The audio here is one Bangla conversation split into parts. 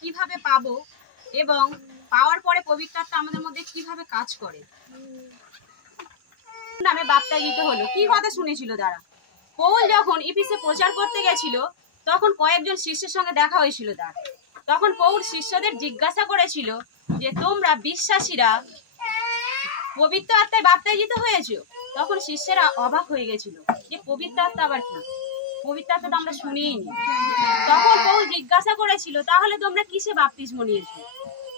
কিভাবে পাবো এবং পাওয়ার পরে পবিত্র আত্মা আমাদের মধ্যে কিভাবে কাজ করে। নামে বাপ্তায়িত হলো, কি কথা শুনেছিল তারা? পৌল যখন ইফিসে প্রচার করতে গেছিল তখন কয়েকজন শিষ্যের সঙ্গে দেখা হয়েছিল তার। তখন পৌল শিষ্যদের জিজ্ঞাসা করেছিল যে তোমরা বিশ্বাসীরা পবিত্র আত্মায় বাপ্তায়িত হয়েছো? তখন শিষ্যেরা অবাক হয়ে গেছিল যে পবিত্র আত্মা আবার কি, পবিত্র আত্মা তো আমরা শুনিনি। তখন পৌল জিজ্ঞাসা করেছিল তাহলে তোমরা কিসে বাপ্তিস্ম নিয়েছো?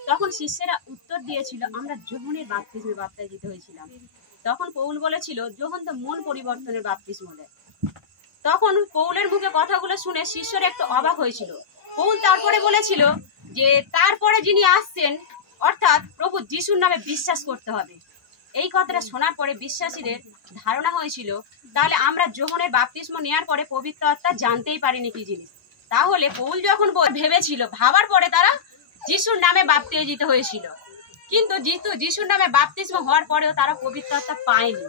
তখন শিষ্যেরা উত্তর দিয়েছিল আমরা যোহনের বাপ্তিস্মে বাপ্তায়িত হয়েছিলাম। তখন পৌল বলেছিল যোহন তো মন পরিবর্তনের বাপ্তিস্ম দেয়। তখন পৌলের মুখে কথাগুলো শুনে শিষ্যরা একটু অবাক হয়েছিল। পৌল তারপরে বলেছিল যে তারপরে যিনি আসছেন অর্থাৎ প্রভু যিশুর নামে বিশ্বাস করতে হবে। এই কথাটা শোনার পরে বিশ্বাসীদের ধারণা হয়েছিল তাহলে আমরা যোহনের বাপ্তিস্ম নেওয়ার পরে পবিত্র আত্মা জানতেই পারিনি কি জিনিস। তাহলে পৌল যখন ভেবেছিল, ভাবার পরে তারা যিশুর নামে বাপ্তিস্ম হয়েছিল। কিন্তু যিশুর নামে বাপ্তিস্ম হওয়ার পরেও তারা পবিত্র আত্মা পায়নি।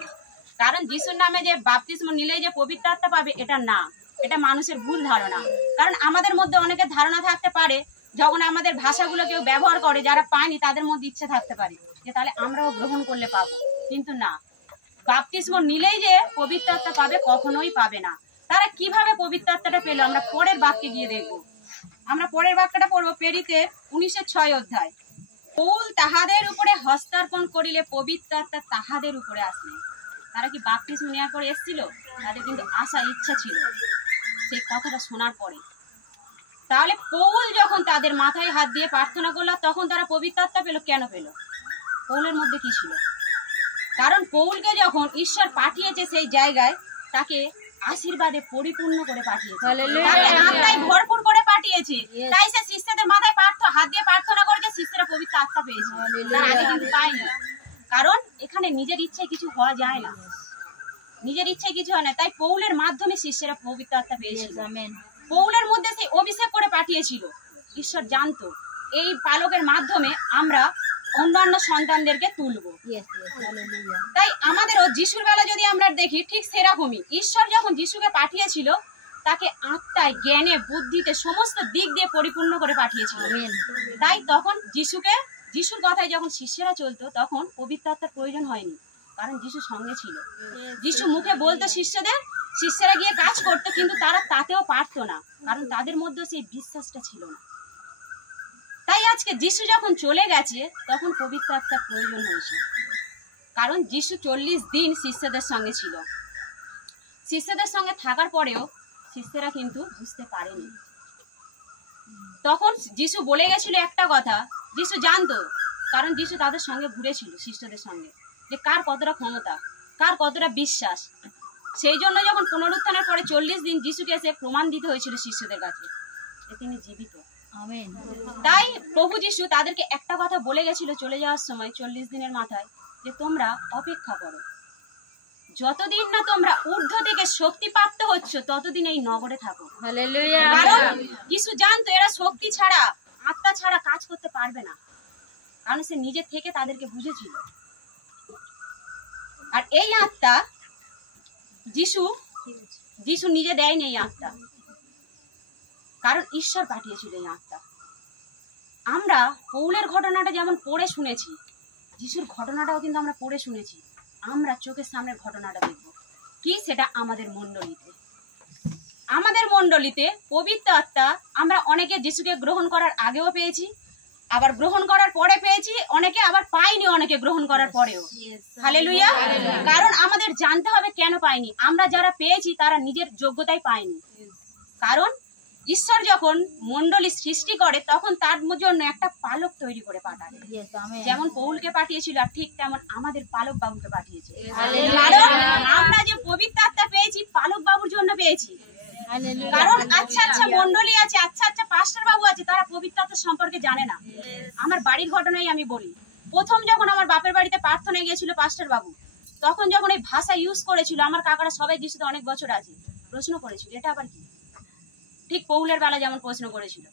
কারণ যিশুর নামে যে বাপ্তিস্ম নিলেই যে পবিত্র আত্মা পাবে এটা না, এটা মানুষের ভুল ধারণা। কারণ আমাদের মধ্যে অনেকের ধারণা থাকতে পারে যখন আমাদের ভাষাগুলো কেউ ব্যবহার করে যারা পায়নি তাদের মধ্যে ইচ্ছে থাকতে পারে যে তাহলে আমরাও গ্রহণ করলে পাবো, কিন্তু না, বাপ্তিস্ম নিলেই যে পবিত্র আত্মা পাবে কখনোই পাবে না। তারা কিভাবে পবিত্র আত্মাটা পেলো আমরা পরের বাক্যে গিয়ে দেখবো। আমরা পরের বাক্যটা পড়বো পেরিতে 19:6 অধ্যায়। পৌল তাহাদের উপরে হস্তার্পণ করিলে পবিত্র আত্মা তাহাদের উপরে আসলে। তারা কি বাপ্তিস্ম নেওয়ার পরে এসেছিল? তাদের কিন্তু আশা ইচ্ছা ছিল সেই কথাটা শোনার পরে। তাহলে পৌল যখন তাদের মাথায় হাত দিয়ে প্রার্থনা করলো তখন তারা পবিত্র আত্মা পেল। কেন পেল? পৌলের মধ্যে কি ছিল? কারণ পৌলকে যখন ঈশ্বর পাঠিয়েছে সেই জায়গায় তাকে আশীর্বাদে পরিপূর্ণ করে পাঠিয়েছে, তাকে আত্মায় ভরপুর করে পাঠিয়েছে। তাই সে শিষ্যদের মাথায় হাত দিয়ে প্রার্থনা করেছে, শিষ্যরা পবিত্র আত্মা পেয়েছে, তার আগে কিন্তু পায়নি। কারণ এখানে নিজের ইচ্ছায় কিছু হওয়া যায় না, নিজের ইচ্ছায় কিছু হয় না। তাই পৌলের মাধ্যমে শিষ্যরা পবিত্র আত্মা পেয়েছিল। পৌলের মধ্যে সে অভিষেক করে পাঠিয়েছিল। ঈশ্বর জানতো এই পালকের মাধ্যমে আমরা অন্যান্য সন্তানদেরকে তুলবো। তাই আমাদেরও যিশুর বেলা যদি আমরা দেখি ঠিক সেরকমই ঈশ্বর যখন যিশুকে পাঠিয়েছিল তাকে আত্মায় জ্ঞানে বুদ্ধিতে সমস্ত দিক দিয়ে পরিপূর্ণ করে পাঠিয়েছিল। তাই তখন যিশুর কথায় যখন শিষ্যরা চলতো তখন পবিত্র আত্মার প্রয়োজন হয়নি, কারণ যিশু সঙ্গে ছিল। যিশু মুখে বলতো শিষ্যরা গিয়ে কাজ করতো, কিন্তু তারা তাতেও পারতো না, কারণ তাদের মধ্যে সেই বিশ্বাসটা ছিল না। তাই আজকে যিশু যখন চলে গেছে তখন পবিত্র আত্মার প্রয়োজন হয়েছে, কারণ যিশু 40 দিন শিষ্যদের সঙ্গে ছিল। শিষ্যদের সঙ্গে থাকার পরেও শিষ্যরা কিন্তু বুঝতে পারেনি। তখন যিশু বলে গেছিল একটা কথা, যিশু জানতো, কারণ যিশু তাদের সঙ্গে ঘুরেছিল শিষ্যদের সঙ্গে, যে কার কতটা ক্ষমতা, কার কতটা বিশ্বাস। সেই জন্য যখন পুনরুত্থানের পরে 40 দিন যিশুকে এসে প্রমাণ দিতে হয়েছিল শিষ্যদের কাছে যে তিনি জীবিত। তাই প্রভু যিশু তাদেরকে একটা কথা বলে গেছিল চলে যাওয়ার সময় 40 দিনের মাথায়, যে তোমরা অপেক্ষা করো, যতদিন না তোমরা ঊর্ধ্ব থেকে শক্তি প্রাপ্ত হচ্ছ ততদিন এই নগরে থাকো। কারণ যিশু জানতো এরা শক্তি ছাড়া, আত্মা ছাড়া কাজ করতে পারবে না, কারণ সে নিজে থেকে তাদেরকে বুঝেছিল। আর এই আত্মা যিশু নিজে দেয়নি, এই আত্মা কারণ ঈশ্বর পাঠিয়েছিল এই আত্মা। আমরা পৌলের ঘটনাটা যেমন পড়ে শুনেছি, যিশুর ঘটনাটাও কিন্তু আমরা পড়ে শুনেছি। আমরা চোখের সামনে ঘটনাটা দেখব কি, সেটা আমাদের মণ্ডলীতে পবিত্র আত্মা আমরা অনেকে যিশুকে গ্রহণ করার আগেও পেয়েছি, আবার গ্রহণ করার পরে পেয়েছি, অনেকে আবার পাইনি, অনেকে গ্রহণ করার পরেও। হালেলুয়া। কারণ আমাদের জানতে হবে কেন পাইনি। আমরা যারা পেয়েছি তারা নিজের যোগ্যতায় পাইনি, কারণ ঈশ্বর যখন মণ্ডলী সৃষ্টি করে তখন তার জন্য একটা পালক তৈরি করে পাঠায়। যেমন পৌলকে পাঠিয়েছিল আর ঠিক তেমন আমাদের পালক বাবুকে পাঠিয়েছে। কারণ আমরা যে পবিত্র আত্মা পেয়েছি পালক বাবুর জন্য পেয়েছি। কারণ আচ্ছা মণ্ডলী আছে, আচ্ছা পাস্টার বাবু আছে, তারা পবিত্র আত্মা সম্পর্কে জানে না। আমার বাড়ির ঘটনাই আমি বলি। প্রথম যখন আমার বাপের বাড়িতে প্রার্থনায় গিয়েছিল পাস্টার বাবু, তখন যখন এই ভাষা ইউজ করেছিল আমার কাকারা সবাই যিশুতে অনেক বছর আছে প্রশ্ন করেছিল এটা আবার কি। ঠিক পৌলের বেলা যেমন প্রশ্ন করেছিল,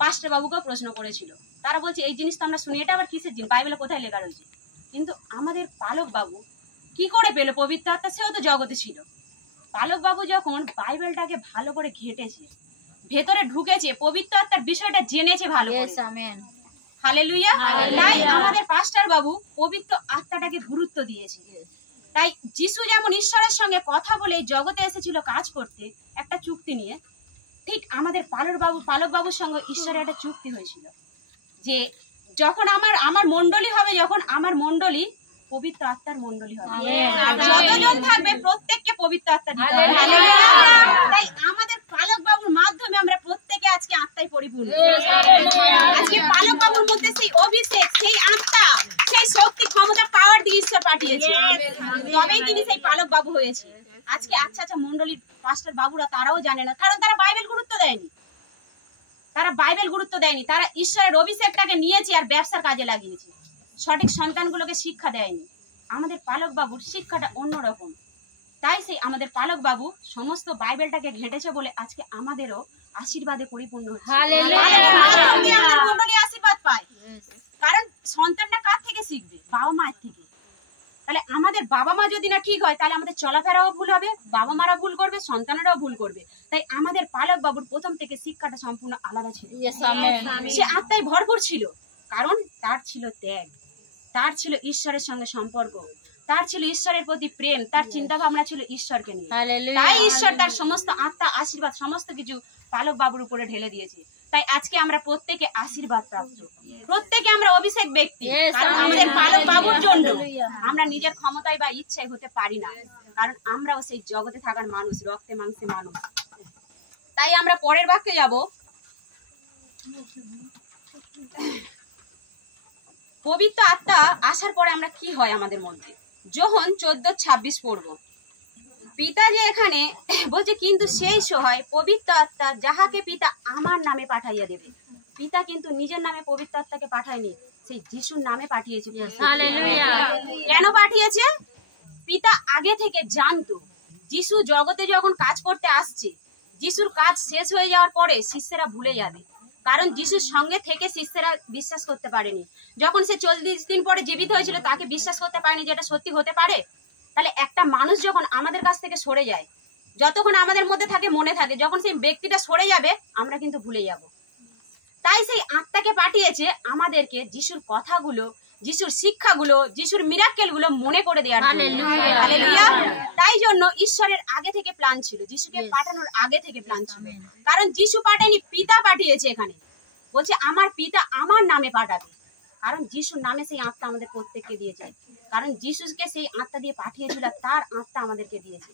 পাস্টার বাবুকেও প্রশ্ন করেছিল। তারা বলছে এই জিনিস তো আমরা শুনি, এটা আবার কিসের জিনিস, বাইবেলে কোথায় লেখা রয়েছে। কিন্তু আমাদের পালক বাবু কি করে পেল পবিত্র আত্মা? সেও তো জগতে ছিল। পালক বাবু যখন বাইবেলটাকে ভালো করে ঘেটেছে, ভেতরে ঢুকেছে, পবিত্র আত্মার বিষয়টা জেনেছে ভালো করে। আমেন। হালেলুয়া। তাই আমাদের পাস্টার বাবু পবিত্র আত্মাটাকে গুরুত্ব দিয়েছে। তাই যিশু যেমন ঈশ্বরের সঙ্গে কথা বলে জগতে এসেছিল কাজ করতে একটা চুক্তি নিয়ে, ঠিক আমাদের পালক বাবুর সঙ্গে ঈশ্বরের একটা চুক্তি হয়েছিল যে যখন আমার মণ্ডলী হবে, যখন আমার মণ্ডলী পবিত্র আত্মার মণ্ডলী হবে, যতজন থাকবে প্রত্যেককে পবিত্র আত্মা দিতে হবে। তাই আমাদের পালক বাবুর মাধ্যমে আমরা প্রত্যেকে আজকে আত্মায় পরিপূর্ণ। আজকে পালক বাবুর মধ্যে সেই অভিষেক, সেই আত্মা, সেই শক্তি, ক্ষমতা, পাওয়ার দিয়ে ঈশ্বর পাঠিয়েছে, তবেই তিনি সেই পালক বাবু হয়েছে। আজকে আচ্ছা মণ্ডলীর পাস্টার বাবুরা তারাও জানে না, কারণ তারা বাইবেল গুরুত্ব দেয়নি। তারা ঈশ্বরের অভিষেকটাকে নিয়েছে আর ব্যবসার কাজে লাগিয়েছে, সঠিক সন্তানগুলোকে শিক্ষা দেয়নি। আমাদের পালক বাবুর শিক্ষাটা অন্যরকম। তাই সেই আমাদের পালক বাবু সমস্ত বাইবেলটাকে ঘেঁটেছে বলে আজকে আমাদেরও আশীর্বাদে পরিপূর্ণ হচ্ছে। মণ্ডলী আশীর্বাদ পায়, কারণ সন্তানটা কার থেকে শিখবে? বাবা মায়ের থেকে। তাহলে আমাদের বাবা মা যদি না ঠিক হয়, তাহলে আমাদের চলাফেরাও ভুল হবে, বাবা মারা ভুল করবে, সন্তানেরাও ভুল করবে। তাই আমাদের পালক বাবুর প্রথম থেকে শিক্ষাটা সম্পূর্ণ আলাদা ছিল। সে আত্মায় ভরপুর ছিল, কারণ তার ছিল ত্যাগ, তার ছিল ঈশ্বরের সঙ্গে সম্পর্ক, তার ছিল ঈশ্বরের প্রতি প্রেম, তার চিন্তা ভাবনা ছিল ঈশ্বরকে নিয়ে। তাই ঈশ্বর তার সমস্ত আত্মা, আশীর্বাদ, সমস্ত কিছু পালক বাবুর উপরে ঢেলে দিয়েছে। তাই আজকে আমরা প্রত্যেকে আশীর্বাদ প্রাপ্ত, প্রত্যেকে আমরা অভিষেক ব্যক্তি। কারণ আমাদের পালক বাবুর জন্য আমরা নিজের ক্ষমতায় বা ইচ্ছায় হতে পারি না, কারণ আমরাও সেই জগতে থাকার মানুষ, রক্তে মাংসে মানুষ। তাই আমরা পরের বাক্যে যাব। পবিত্র আত্মা আসার পরে আমরা কি হয় আমাদের মধ্যে? যোহন 14:26 পড়ব। পিতা যে এখানে বলছে, কিন্তু সেই সহায় পবিত্র আত্মা যাহাকে পিতা আমার নামে পাঠাইয়া দেবে। পিতা কিন্তু নিজের নামে পবিত্র আত্মাকে পাঠায়নি, সেই যিশুর নামে পাঠিয়েছে। কেন পাঠিয়েছে? পিতা আগে থেকে জানতো যিশু জগতে যখন কাজ করতে আসছে, যিশুর কাজ শেষ হয়ে যাওয়ার পরে শিষ্যেরা ভুলে যাবে, কারণ যিশুর সঙ্গে থেকে শিষ্যেরা বিশ্বাস করতে পারেনি। যখন সে 40 দিন পরে জীবিত হয়েছিল, তাকে বিশ্বাস করতে পারেনি যে এটা সত্যি হতে পারে। তাহলে একটা মানুষ যখন আমাদের কাছ থেকে সরে যায়, যতক্ষণ আমাদের মধ্যে থাকে মনে থাকে, যখন সেই ব্যক্তিটা সরে যাবে আমরা কিন্তু ভুলে যাব। তাই সেই আত্মাকে পাঠিয়েছে আমাদেরকে যিশুর কথাগুলো, যিশুর শিক্ষাগুলো, যিশুর মিরাক্কেলগুলো মনে করে দেওয়ার জন্য। হালেলুয়া। তাই জন্য ঈশ্বরের আগে থেকে প্ল্যান ছিল, যিশুকে পাঠানোর আগে থেকে প্ল্যান ছিল। কারণ যিশু পাঠায়নি, পিতা পাঠিয়েছে। এখানে বলছে আমার পিতা আমার নামে পাঠাবে, কারণ যিশুর নামে সেই আত্মা আমাদের প্রত্যেককে দিয়েছে। কারণ যিশুকে সেই আত্মা দিয়ে পাঠিয়েছিল, তার আত্মা আমাদেরকে দিয়েছে।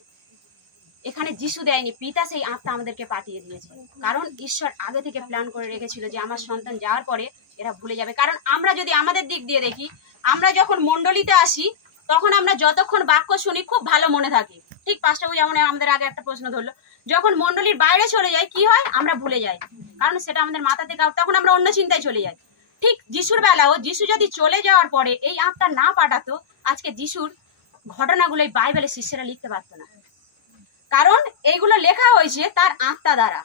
এখানে যিশু দেয়নি, পিতা সেই আত্মা আমাদেরকে পাঠিয়ে দিয়েছে। কারণ ঈশ্বর আগে থেকে প্ল্যান করে রেখেছিল যে আমার সন্তান যাওয়ার পরে এরা ভুলে যাবে। কারণ আমরা যদি আমাদের দিক দিয়ে দেখি, আমরা যখন মণ্ডলীতে আসি তখন আমরা যতক্ষণ বাক্য শুনি খুব ভালো মনে থাকে। ঠিক পাঁচটা যেমন আমাদের আগে একটা প্রশ্ন ধরলো, যখন মণ্ডলীর বাইরে চলে যাই কি হয়? আমরা ভুলে যাই, কারণ সেটা আমাদের মাথা থেকে, তখন আমরা অন্য চিন্তায় চলে যাই। ঠিক যিশুর বেলাও যিশু যদি চলে যাওয়ার পরে এই আত্মা না পাঠাতো, আজকে যিশুর ঘটনাগুলো বাইবেলের শিষ্যরা লিখতে পারতো না। কারণ এইগুলো লেখা হয়েছে তার আত্মা দ্বারা।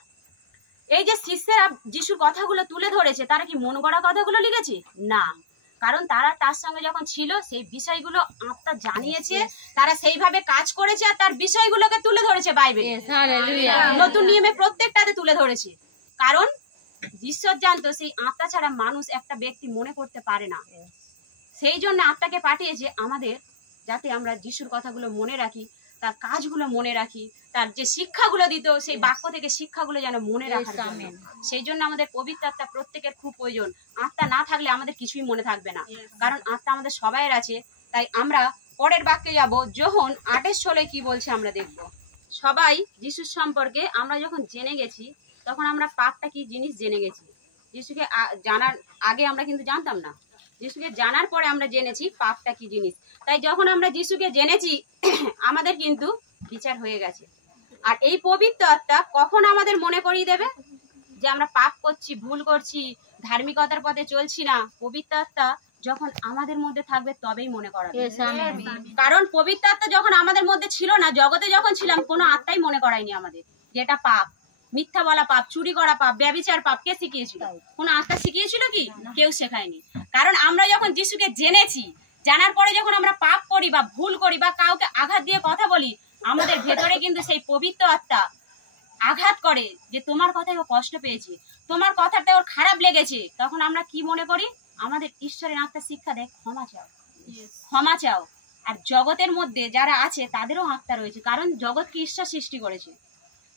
এই যে শিষ্যরা যিশুর কথাগুলো তুলে ধরেছে, তারা কি মন গড়া কথাগুলো লিখেছে? না, কারণ তারা তার সঙ্গে যখন ছিল সেই বিষয়গুলো আত্মা জানিয়েছে, তারা সেইভাবে কাজ করেছে আর তার বিষয়গুলোকে তুলে ধরেছে বাইবেলে। নতুন নিয়মে প্রত্যেকটাতে তুলে ধরেছে। কারণ ঈশ্বর জানতো সেই আত্মা ছাড়া মানুষ, একটা ব্যক্তি মনে করতে পারে না। সেই জন্য আত্মাকে পাঠিয়েছে আমাদের, যাতে আমরা যিশুর কথাগুলো মনে রাখি, তার কাজগুলো মনে রাখি, তার যে শিক্ষাগুলো দিত সেই বাক্য থেকে শিক্ষাগুলো যেন মনে রাখার জন্য। সেই জন্য আমাদের পবিত্র আত্মা প্রত্যেকের খুব প্রয়োজন। আত্মা না থাকলে আমাদের কিছুই মনে থাকবে না, কারণ আত্মা আমাদের সবাইয়ের আছে। তাই আমরা পরের বাক্যে যাব। যোহন 8:16 কি বলছে আমরা দেখব। সবাই যিশুর সম্পর্কে আমরা যখন জেনে গেছি, তখন আমরা পাপটা কি জিনিস জেনে গেছি। যিশুকে জানার আগে আমরা কিন্তু জানতাম না, যিশুকে জানার পরে আমরা জেনেছি পাপটা কি জিনিস। তাই যখন আমরা যিশুকে জেনেছি, আমাদের কিন্তু বিচার হয়ে গেছে। আর এই পবিত্র আত্মা কখন আমাদের মনে করিয়ে দেবে যে আমরা পাপ করছি, ভুল করছি, ধার্মিকতার পথে চলছি না? পবিত্র আত্মা যখন আমাদের মধ্যে থাকবে তবেই মনে করাবে। কারণ পবিত্র আত্মা যখন আমাদের মধ্যে ছিল না, জগতে যখন ছিলাম, কোনো আত্মাই মনে করায়নি আমাদের যেটা পাপ। মিথ্যা বলা পাপ, চুরি করা পাপ, ব্যভিচার পাপ কে শিখিয়েছিল? কোন আত্মা শিখিয়েছিল কি? কেউ শেখায়নি। কারণ আমরা যখন যিশুকে জেনেছি, জানার পরে যখন আমরা পাপ করি বা ভুল করি বা কাউকে আঘাত দিয়ে কথা বলি, আমাদের ভেতরে কিন্তু সেই পবিত্র আত্মা আঘাত করে, যে তোমার কথায় ও কষ্ট পেয়েছে, তোমার কথাতে ওর খারাপ লেগেছে, তখন আমরা কি মনে করি? আমাদের ঈশ্বরের আত্মা শিক্ষা দেয়, ক্ষমা চাও, ক্ষমা চাও। আর জগতের মধ্যে যারা আছে তাদেরও আত্মা রয়েছে, কারণ জগৎকে ঈশ্বর সৃষ্টি করেছে।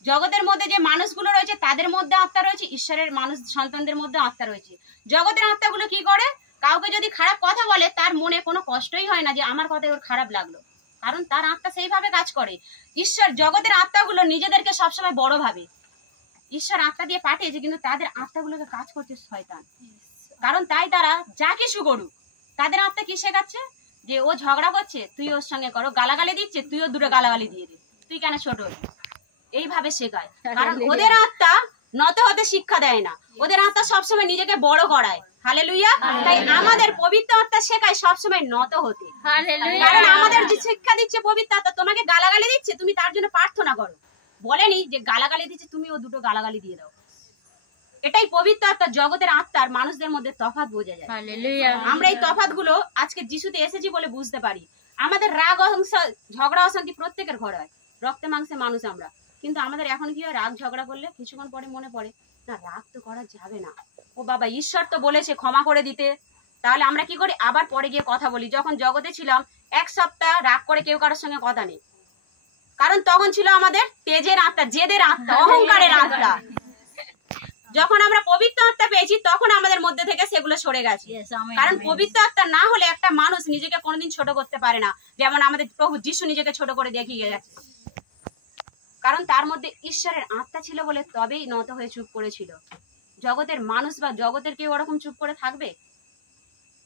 জগতের মধ্যে যে মানুষগুলো রয়েছে তাদের মধ্যে আত্মা রয়েছে, ঈশ্বরের মানুষ সন্তানদের মধ্যে আত্মা রয়েছে। জগতের আত্মাগুলো কি করে? কাউকে যদি খারাপ কথা বলে তার মনে কোনো কষ্টই হয় না যে আমার কথায় ওর খারাপ লাগলো, কারণ তার আত্মা সেইভাবে কাজ করে। ঈশ্বর জগতের আত্মাগুলো নিজেদেরকে সবসময় বড় ভাবে। ঈশ্বর আত্মা দিয়ে পাঠিয়েছে, কিন্তু তাদের আত্মাগুলোকে কাজ করছে শয়তান। কারণ তাই তারা যা কিছু করুক, তাদের আত্মা কি শেখাচ্ছে? যে ও ঝগড়া করছে, তুই ওর সঙ্গে করো, গালাগালি দিচ্ছে, তুইও দুটো গালাগালি দিয়ে দে, তুই কেন ছোট? এইভাবে শেখায়। কারণ ওদের আত্মা নত হতে শিক্ষা দেয় না, ওদের আত্মা সবসময় নিজেকে বড় করায়। হালেলুয়া। তাই আমাদের পবিত্র আত্মা শেখায় সবসময় নত হতে। কারণ আমাদের যে শিক্ষা দিচ্ছে পবিত্র আত্মা, তোমাকে গালাগালি দিচ্ছে, তুমি তার জন্য প্রার্থনা করো। বলেনি যে গালাগালি দিচ্ছে তুমি ও দুটো গালাগালি দিয়ে দাও। এটাই পবিত্র আত্মা, জগতের আত্মার মানুষদের মধ্যে তফাৎ বোঝা যায়। আমরা এই তফাৎ গুলো আজকে যিশুতে এসেছি বলে বুঝতে পারি। আমাদের রাগ, ঝগড়া, অশান্তি প্রত্যেকের ঘরে হয়, রক্তে মাংসে মানুষ আমরা। কিন্তু আমাদের এখন কি হয়? রাগ ঝগড়া করলে কিছুক্ষণ পরে মনে পড়ে, না রাগ তো করা যাবে না, ও বাবা ঈশ্বর তো বলেছে ক্ষমা করে দিতে। তাহলে আমরা কি করি? আবার পরে গিয়ে কথা বলি। যখন জগতে ছিলাম 1 সপ্তাহ রাগ করে কেউ কারোর সঙ্গে কথা নেই, কারণ তখন ছিল আমাদের তেজের আত্মা, জেদের আত্মা, অহংকারের আত্মা। যখন আমরা পবিত্র আত্মা পেয়েছি তখন আমাদের মধ্যে থেকে সেগুলো সরে গেছে। কারণ পবিত্র আত্মা না হলে একটা মানুষ নিজেকে কোনোদিন ছোট করতে পারে না, যেমন আমাদের প্রভু যিশু নিজেকে ছোট করে দেখিয়ে গেছে। কারণ তার মধ্যে ঈশ্বরের আত্মা ছিল বলে তবেই নত হয়ে চুপ করেছিল। জগতের মানুষ বা জগতের কেউ ওরকম চুপ করে থাকবে?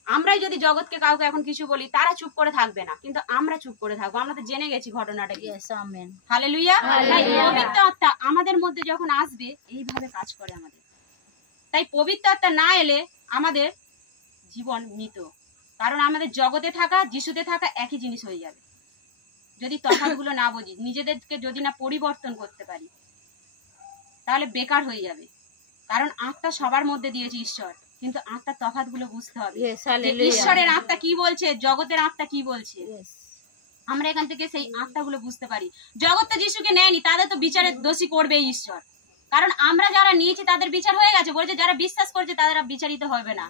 আমরাই যদি জগৎকে কাউকে এখন কিছু বলি, তারা চুপ করে থাকবে না, কিন্তু আমরা চুপ করে থাকবো। আমরা তো জেনে গেছি ঘটনাটা কি। হালেলুয়া। পবিত্র আত্মা আমাদের মধ্যে যখন আসবে এইভাবে কাজ করে আমাদের। তাই পবিত্র আত্মা না এলে আমাদের জীবন মৃত। কারণ আমাদের জগতে থাকা, যিশুতে থাকা একই জিনিস হয়ে যাবে যদি তফাৎগুলো না বুঝি, নিজেদেরকে যদি না পরিবর্তন করতে পারি, তাহলে বেকার হয়ে যাবে। কারণ আত্মা সবার মধ্যে দিয়েছে ঈশ্বর, কিন্তু আত্মার তফাৎগুলো বুঝতে হবে। ঈশ্বরের আত্মা কি বলছে, জগতের আত্মা কি বলছে, আমরা এখান থেকে সেই আত্মাগুলো বুঝতে পারি। জগৎ তো যিশুকে নেয়নি, তাদের তো বিচারের দোষী করবে ঈশ্বর। কারণ আমরা যারা নিয়েছি তাদের বিচার হয়ে গেছে, বলছে যারা বিশ্বাস করছে তারা বিচারিত হবে না।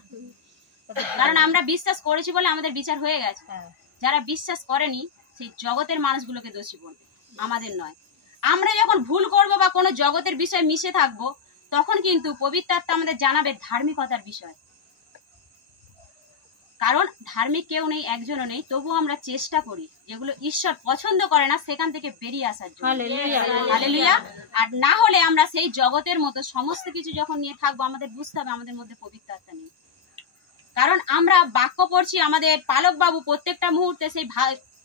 কারণ আমরা বিশ্বাস করেছি বলে আমাদের বিচার হয়ে গেছে। যারা বিশ্বাস করেনি সেই জগতের মানুষগুলোকে দোষী বলবে, আমাদের নয়। আমরা যখন ভুল করব বা কোনো জগতের বিষয় মিশে থাকবো, তখন কিন্তু পবিত্র আত্মা আমাদের জানাবে ধার্মিকতার বিষয়। কারণ ধার্মিক কেউ নেই, একজনও নেই, তবুও আমরা চেষ্টা করি যেগুলো ঈশ্বর পছন্দ করে না সেখান থেকে বেরিয়ে আসার জন্য। হালেলুয়া। আর না হলে আমরা সেই জগতের মতো সমস্ত কিছু যখন নিয়ে থাকবো, আমাদের বুঝতে হবে আমাদের মধ্যে পবিত্র আত্মা নেই। কারণ আমরা বাক্য পড়ছি, আমাদের পালক বাবু প্রত্যেকটা মুহূর্তে সেই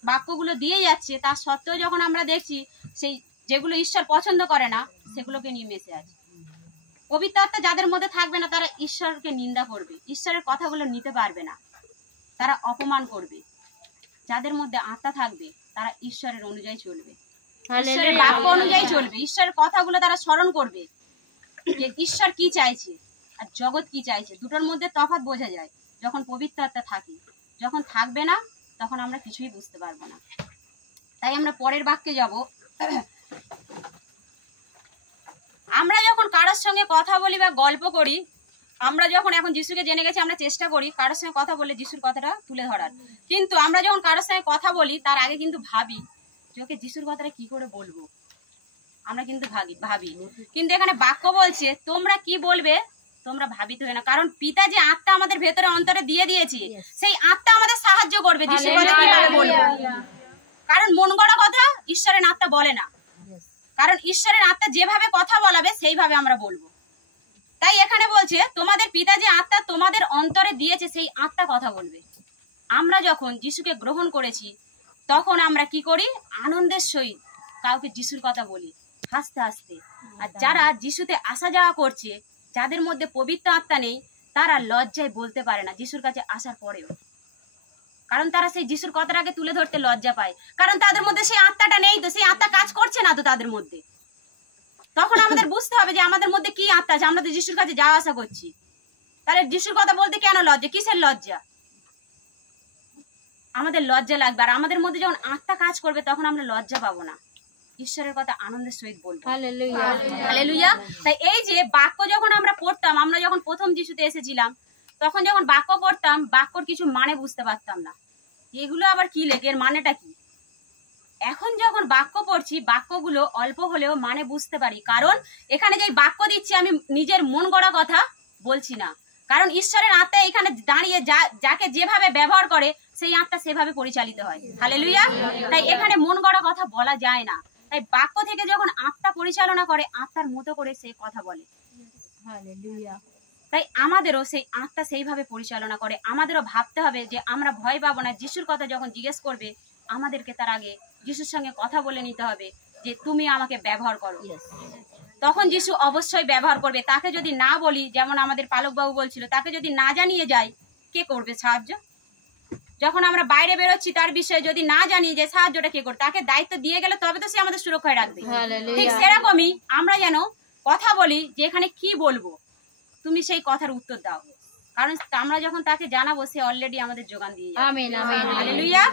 বাক্যগুলো দিয়ে যাচ্ছে, তা সত্ত্বেও যখন আমরা দেখছি সেই যেগুলো ঈশ্বর পছন্দ করে না সেগুলোকে নিয়ে মেশে আছে। পবিত্র আত্মা যাদের মধ্যে থাকবে না তারা ঈশ্বরকে নিন্দা করবে, ঈশ্বরের কথাগুলো নিতে পারবে না, তারা অপমান করবে। যাদের মধ্যে আত্মা থাকবে তারা ঈশ্বরের অনুযায়ী চলবে, ঈশ্বরের বাক্য অনুযায়ী চলবে, ঈশ্বরের কথাগুলো তারা স্মরণ করবে যে ঈশ্বর কি চাইছে আর জগৎ কি চাইছে। দুটোর মধ্যে তফাৎ বোঝা যায় যখন পবিত্র আত্মা থাকে। যখন থাকবে না তখন আমরা কিছুই বুঝতে পারবো না। তাই আমরা পরের বাক্যে যাব। আমরা যখন কারোর সঙ্গে কথা বলি বা গল্প করি, আমরা যখন এখন যিশুকে জেনে গেছি, আমরা চেষ্টা করি কারোর সঙ্গে কথা বলে যিশুর কথাটা তুলে ধরার। কিন্তু আমরা যখন কারোর সঙ্গে কথা বলি তার আগে কিন্তু ভাবি যে ওকে যিশুর কথাটা কি করে বলবো। আমরা কিন্তু ভাবি, কিন্তু এখানে বাক্য বলছে তোমরা কি বলবে তোমরা ভাবিতে হয় না। কারণ পিতা যে আত্মা আমাদের ভেতরে অন্তরে দিয়ে দিয়েছে, সেই আত্মা আমাদের সাহায্য করবে যিশুর কথা কিভাবে বলবো। কারণ মন গড়া কথা ঈশ্বরের আত্মা বলে না, কারণ ঈশ্বরের আত্মা যেভাবে কথা বলাবে সেইভাবে আমরা বলবো। তাই এখানে বলছে তোমাদের পিতা যে আত্মা তোমাদের অন্তরে দিয়েছে সেই আত্মা কথা বলবে। আমরা যখন যিশুকে গ্রহণ করেছি তখন আমরা কি করি? আনন্দের সহিত কাউকে যিশুর কথা বলি, হাসতে হাসতে। আর যারা যিশুতে আসা যাওয়া করছে, যাদের মধ্যে পবিত্র আত্মা নেই, তারা লজ্জায় বলতে পারে না যিশুর কাছে আসার পরেও। কারণ তারা সেই যিশুর কথাটাকে তুলে ধরতে লজ্জা পায়, কারণ তাদের মধ্যে সেই আত্মাটা নেই, তো সেই আত্মা কাজ করছে না তো তাদের মধ্যে। তখন আমাদের বুঝতে হবে যে আমাদের মধ্যে কি আত্মা আছে। আমরা তো যিশুর কাছে যাওয়া আসা করছি, তাহলে যিশুর কথা বলতে কেন লজ্জা? কিসের লজ্জা? আমাদের লজ্জা লাগবে। আর আমাদের মধ্যে যখন আত্মা কাজ করবে তখন আমরা লজ্জা পাবো না। ঈশ্বরের কথা আনন্দের সহিত বলবো। হালেলুয়া। হালেলুয়া। তাই এই যে বাক্য যখন আমরা পড়তাম, আমরা যখন প্রথম যিশুতে এসেছিলাম, তখন যখন বাক্য পড়তাম, বাক্যর কিছু মানে বুঝতে পারতাম না, এগুলো আবার কি লেখে, এর মানেটা কি। এখন যখন বাক্য পড়ছি, বাক্যগুলো অল্প হলেও মানে বুঝতে পারি, কারণ এখানে যে বাক্য দিচ্ছি আমি নিজের মন গড়া কথা বলছি না, কারণ ঈশ্বরের আত্মা এখানে দাঁড়িয়ে যাকে যেভাবে ব্যবহার করে সেই আত্মা সেভাবে পরিচালিত হয়। হালেলুয়া। তাই এখানে মন গড়া কথা বলা যায় না। তাই বাক্য থেকে যখন আত্মা পরিচালনা করে, আত্মার মতো করে সে কথা বলে। হালেলুয়া। তাই আমাদেরও সেই আত্মা সেইভাবে পরিচালনা করে। আমাদেরও ভাবতে হবে যে আমরা ভয় পাবো না। যিশুর কথা যখন জিজ্ঞেস করবে, আমাদেরকে তার আগে যিশুর সঙ্গে কথা বলে নিতে হবে যে তুমি আমাকে ব্যবহার করো। তখন যিশু অবশ্যই ব্যবহার করবে। তাকে যদি না বলি, যেমন আমাদের পালকবাবু বলছিল, তাকে যদি না জানিয়ে যাই, কে করবে সাহায্য? যখন আমরা বাইরে বেরোচ্ছি, তার বিষয়ে যদি না জানি যে সাহায্যটা কে করবে, তাকে দায়িত্ব দিয়ে গেলে তবে তো সে আমাদের সুরক্ষায় রাখবে। ঠিক সেরকমই আমরা যেন কথা বলি যে এখানে কি বলবো, তুমি সেই কথার উত্তর দাও, কারণ আমরা যখন তাকে জানাবো সে অলরেডি আমাদের যোগান দিয়ে যাবে। Amen, amen. হালেলুয়া।